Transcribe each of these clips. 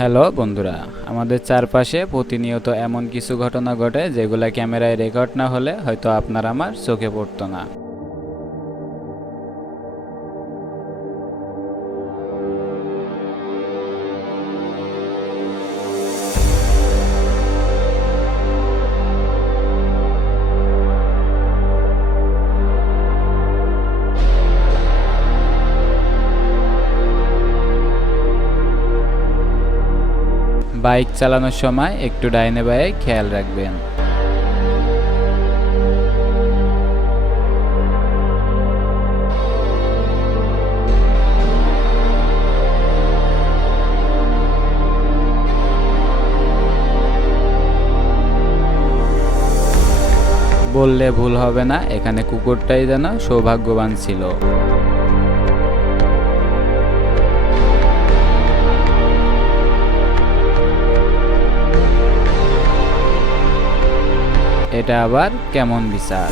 Hello বন্ধুরা, আমাদের চারপাশে প্রতিনিয়ত এমন কিছু ঘটনা ঘটে যেগুলা ক্যামেরায় রেকর্ড না হলে হয়তো আপনার আমার চোখে পড়তো না। বাইক চালানোর সময় একটু ডাইনে বাঁয়ে খেয়াল রাখবেন। বললে ভুল হবে না, এখানে কুকুরটাই যেন সৌভাগ্যবান ছিল। এটা আবার কেমন বিচার?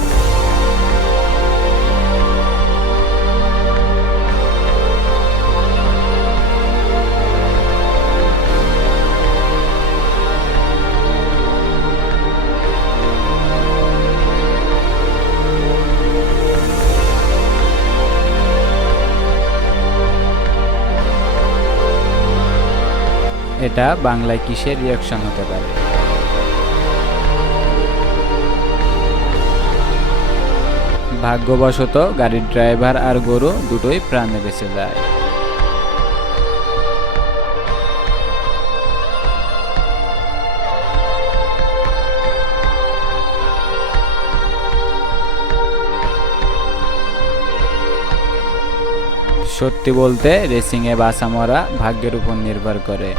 এটা বাংলায় কিসের রিয়াকশন হতে পারে? ভাগ্যবশত গাড়ির ড্রাইভার আর গরু দুটোই প্রাণে বেঁচে যায়। সত্যি বলতে রেসিংয়ে বাঁচা মরা ভাগ্যের উপর নির্ভর করে।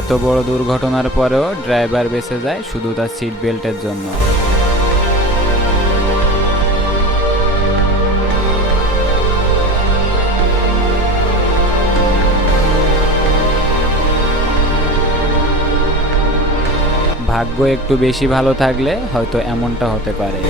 এত বড় দুর্ঘটনার পরেও ড্রাইভার বেঁচে যায় শুধু তার সিট বেল্টের জন্য। ভাগ্য একটু বেশি ভালো থাকলে হয়তো এমনটা হতে পারে।